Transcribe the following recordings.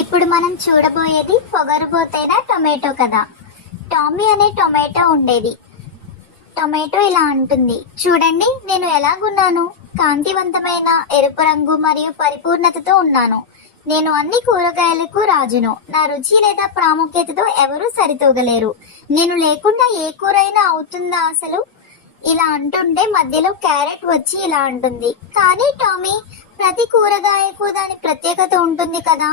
ఇప్పుడు మనం చూడబోయేది పొగరుబోతైన టొమాటో కథ. టామీ అనే టొమాటో ఉండేది. టొమాటో ఇలా అంటుంది, చూడండి నేను ఎలాగున్నాను, కాంతివంతమైన ఎరుపు రంగు మరియు పరిపూర్ణతతో ఉన్నాను. నేను అన్ని కూరగాయలకు రాజును. నా రుచి లేదా ప్రాముఖ్యతతో ఎవరూ సరితూగలేరు. నేను లేకుండా ఏ కూరైనా అవుతుందా అసలు? ఇలా అంటుంటే మధ్యలో క్యారెట్ వచ్చి ఇలా అంటుంది, కానీ టామీ, ప్రతి కూరగాయకు దాని ప్రత్యేకత ఉంటుంది కదా.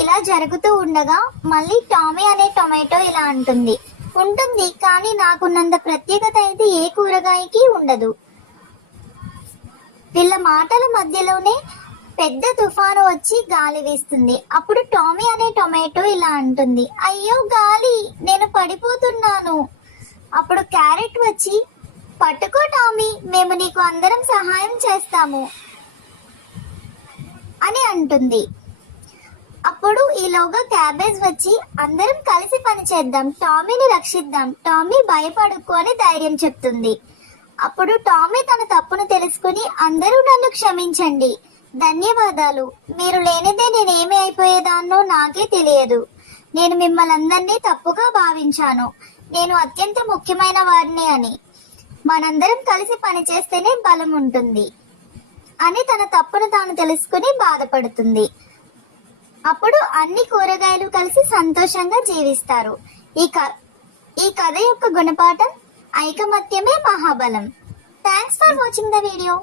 ఇలా జరుగుతూ ఉండగా మళ్ళీ టామీ అనే టొమాటో ఇలా అంటుంది, ఉంటుంది, కానీ నాకున్నంత ప్రత్యేకత అయితే ఏ కూరగాయకి ఉండదు. వీళ్ళ మాటల మధ్యలోనే పెద్ద తుఫాను వచ్చి గాలి వీస్తుంది. అప్పుడు టామీ అనే టొమాటో ఇలా అంటుంది, అయ్యో గాలి, నేను పడిపోతున్నాను. అప్పుడు క్యారెట్ వచ్చి, పట్టుకో టామీ, మేము నీకు అందరం సహాయం చేస్తాము అని అంటుంది. అప్పుడు ఈలోగా క్యాబేజ్ వచ్చి, అందరం కలిసి పని చేద్దాం, టామీని రక్షిద్దాం, టామీ భయపడుకో అని ధైర్యం చెప్తుంది. అప్పుడు టామీ తన తప్పును తెలుసుకుని, అందరూ నన్ను క్షమించండి, ధన్యవాదాలు, మీరు లేనిదే నేనేమి అయిపోయేదాన్నో నాకే తెలియదు. నేను మిమ్మల్ని అందరినీ తప్పుగా భావించాను. నేను అత్యంత ముఖ్యమైన వాడిని అని. మనందరం కలిసి పని చేస్తేనే బలం ఉంటుంది అని తన తప్పును తాను తెలుసుకుని బాధపడుతుంది. అప్పుడు అన్ని కూరగాయలు కలిసి సంతోషంగా జీవిస్తారు. ఈ కథ యొక్క గుణపాఠం, ఐకమత్యమే మహాబలం. Thanks for watching the video.